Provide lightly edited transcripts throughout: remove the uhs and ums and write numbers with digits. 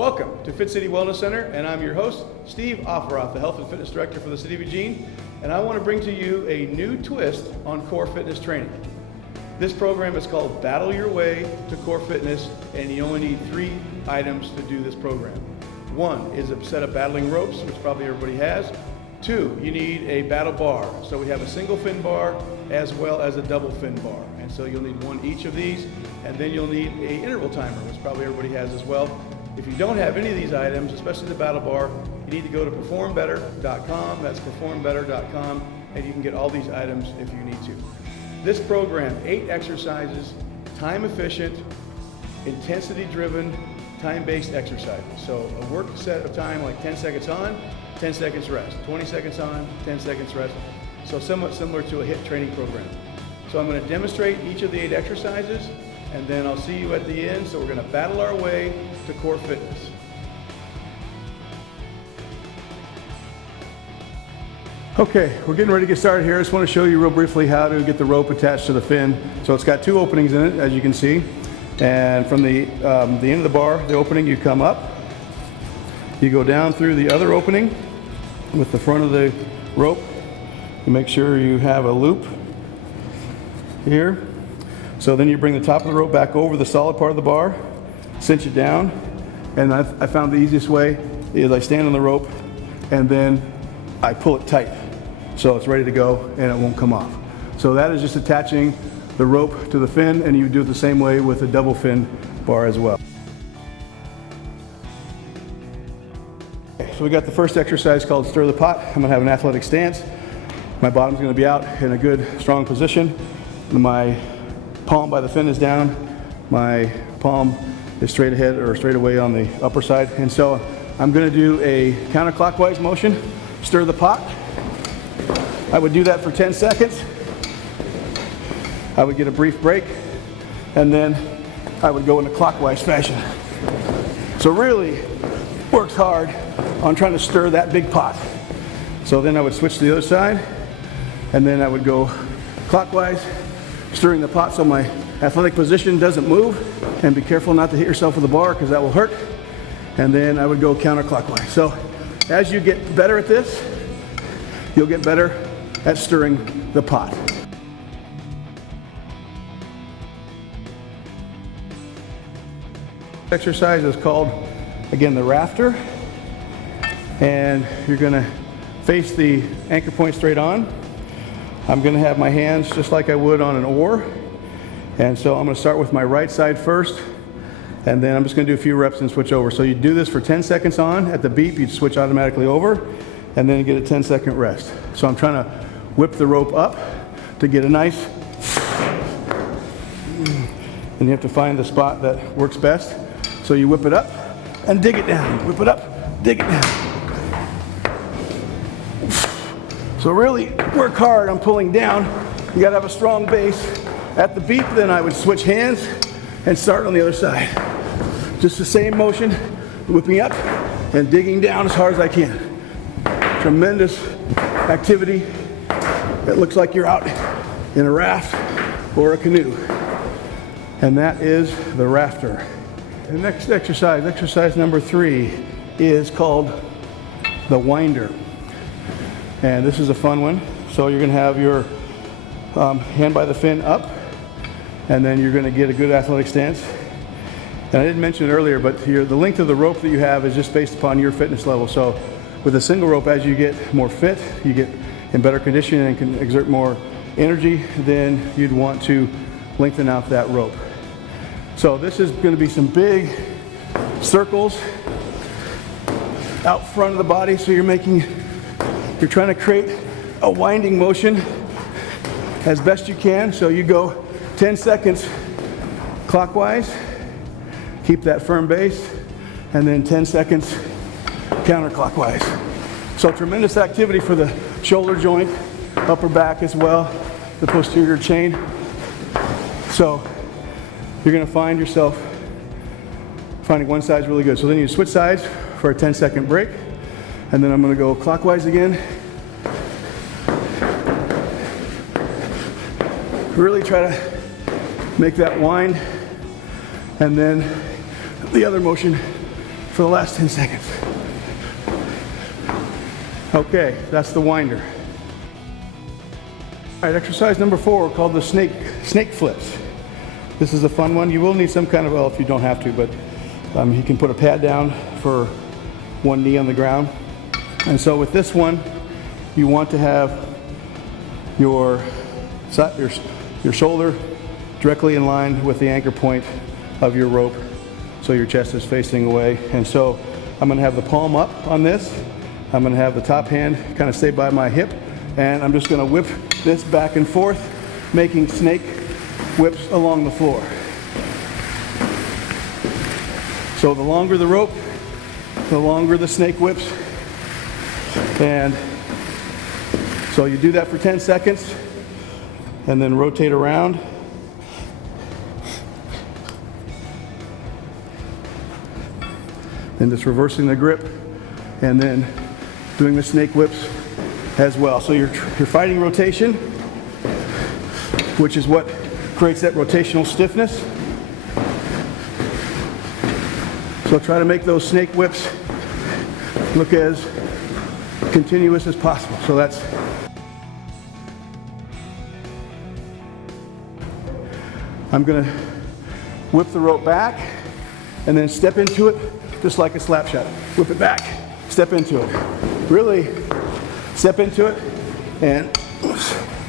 Welcome to Fit City Wellness Center, and I'm your host, Steve Offeroff, the Health and Fitness Director for the City of Eugene, and I want to bring to you a new twist on core fitness training. This program is called Battle Your Way to Core Fitness, and you only need 3 items to do this program. 1 is a set of battling ropes, which probably everybody has. 2, you need a battle bar. So we have a single fin bar as well as a double fin bar. And so you'll need 1 each of these, and then you'll need an interval timer, which probably everybody has as well. If you don't have any of these items, especially the battle bar, you need to go to performbetter.com. That's performbetter.com, and you can get all these items if you need to. This program, 8 exercises, time efficient, intensity driven, time-based exercises. So a work set of time like 10 seconds on, 10 seconds rest, 20 seconds on, 10 seconds rest. So somewhat similar to a HIIT training program. So I'm going to demonstrate each of the 8 exercises, and then I'll see you at the end. So we're going to battle our way to core fitness. Okay, we're getting ready to get started here. I just want to show you real briefly how to get the rope attached to the fin. So it's got 2 openings in it, as you can see. And from the end of the bar, the opening, you come up. You go down through the other opening with the front of the rope. You make sure you have a loop here. So then you bring the top of the rope back over the solid part of the bar, cinch it down, and I found the easiest way is I stand on the rope and then I pull it tight so it's ready to go and it won't come off. So that is just attaching the rope to the fin, and you do it the same way with a double fin bar as well. Okay, so we got the first exercise called stir the pot. I'm gonna have an athletic stance. My bottom's gonna be out in a good strong position. My palm by the fin is down. My palm is straight ahead or straight away on the upper side. And so I'm gonna do a counterclockwise motion, stir the pot. I would do that for 10 seconds. I would get a brief break, and then I would go in a clockwise fashion. So really works hard on trying to stir that big pot. So then I would switch to the other side, and then I would go clockwise, stirring the pot so my athletic position doesn't move, and be careful not to hit yourself with the bar because that will hurt. And then I would go counterclockwise. So as you get better at this, you'll get better at stirring the pot. Exercise is called, again, the rafter, and you're gonna face the anchor point straight on. I'm gonna have my hands just like I would on an oar, and so I'm gonna start with my right side first, and then I'm just gonna do a few reps and switch over. So you do this for 10 seconds on. At the beep, you switch automatically over, and then you get a 10-second rest. So I'm trying to whip the rope up to get a nice, and you have to find the spot that works best. So you whip it up and dig it down. Whip it up, dig it down. So really work hard on pulling down. You gotta have a strong base. At the beep, then I would switch hands and start on the other side. Just the same motion, whipping up and digging down as hard as I can. Tremendous activity. It looks like you're out in a raft or a canoe. And that is the rafter. The next exercise, exercise number 3, is called the winder. And this is a fun one. So you're gonna have your hand by the fin up, and then you're gonna get a good athletic stance. And I didn't mention it earlier, but the length of the rope that you have is just based upon your fitness level. So with a single rope, as you get more fit, you get in better condition and can exert more energy, then you'd want to lengthen out that rope. So this is going to be some big circles out front of the body. So you're trying to create a winding motion as best you can. So you go 10 seconds clockwise, keep that firm base, and then 10 seconds counterclockwise. So tremendous activity for the shoulder joint, upper back as well, the posterior chain. So you're gonna find yourself finding one side's really good. So then you switch sides for a 10-second break, and then I'm gonna go clockwise again. Really try to make that wind, and then the other motion for the last 10 seconds. Okay, that's the winder. All right, exercise number 4 called the snake flips. This is a fun one. You will need some kind of, well, if you don't have to, but you can put a pad down for one knee on the ground. And so with this one, you want to have your shoulder directly in line with the anchor point of your rope, so your chest is facing away. And so I'm gonna have the palm up on this. I'm gonna have the top hand kind of stay by my hip, and I'm just gonna whip this back and forth, making snake whips along the floor. So the longer the rope, the longer the snake whips. And so you do that for 10 seconds and then rotate around. And just reversing the grip and then doing the snake whips as well. So you're fighting rotation, which is what creates that rotational stiffness. So try to make those snake whips look as continuous as possible. So that's, I'm gonna whip the rope back and then step into it just like a slap shot. Whip it back, step into it. Really step into it and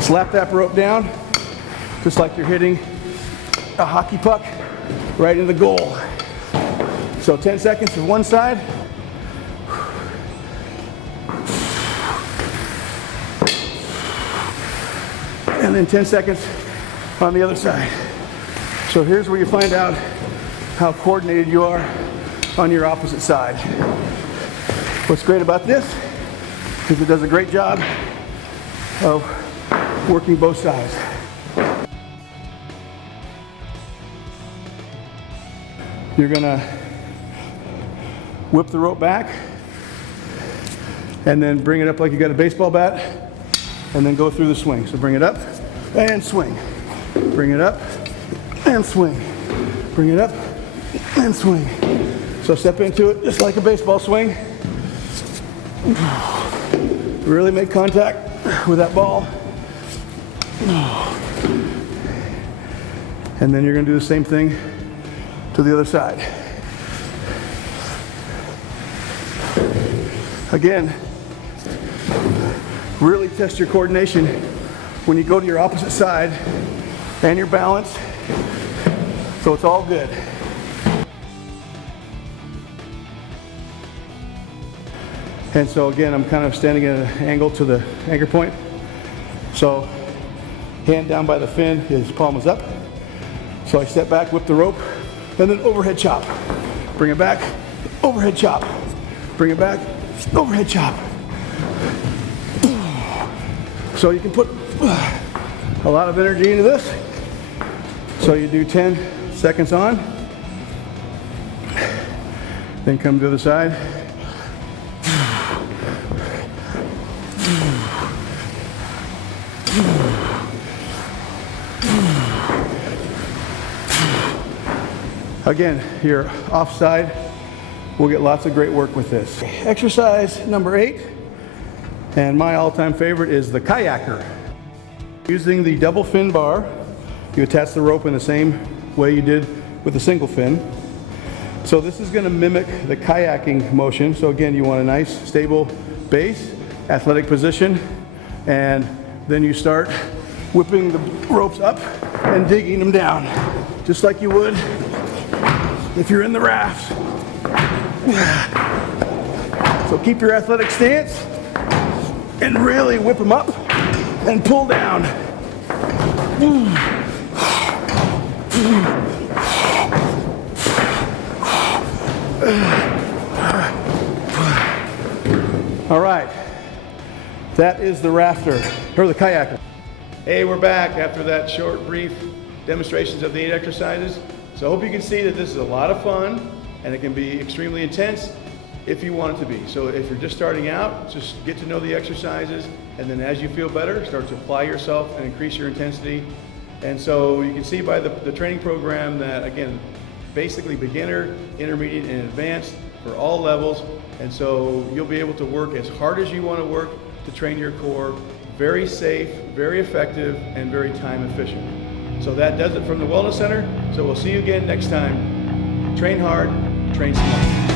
slap that rope down just like you're hitting a hockey puck right in the goal. So 10 seconds to one side. And then 10 seconds on the other side. So here's where you find out how coordinated you are on your opposite side. What's great about this is it does a great job of working both sides. You're gonna whip the rope back and then bring it up like you got a baseball bat and then go through the swing. So bring it up and swing. Bring it up and swing. Bring it up and swing. So step into it just like a baseball swing. Really make contact with that ball. And then you're gonna do the same thing to the other side. Again, really test your coordination when you go to your opposite side and your balance, so it's all good. And so again, I'm kind of standing at an angle to the anchor point. So hand down by the fin, his palm is up. So I step back, whip the rope, and then overhead chop. Bring it back, overhead chop. Bring it back, overhead chop. So you can put a lot of energy into this. So you do 10 seconds on, then come to the other side. Again, you're offside. We'll get lots of great work with this. Exercise number 8, and my all-time favorite is the kayaker. Using the double fin bar, you attach the rope in the same way you did with the single fin. So this is going to mimic the kayaking motion. So again, you want a nice, stable base, athletic position, and then you start whipping the ropes up and digging them down, just like you would if you're in the raft. So keep your athletic stance and really whip them up and pull down. All right, that is the rafter, or the kayaker. Hey, we're back after that short, brief demonstrations of the 8 exercises. So I hope you can see that this is a lot of fun and it can be extremely intense if you want it to be. So if you're just starting out, just get to know the exercises, and then as you feel better, start to apply yourself and increase your intensity. And so you can see by the training program that, again, basically beginner, intermediate, and advanced. for all levels, and so you'll be able to work as hard as you want to work to train your core. Very safe, very effective, and very time efficient. So that does it from the Wellness Center. So we'll see you again next time. Train hard, train smart.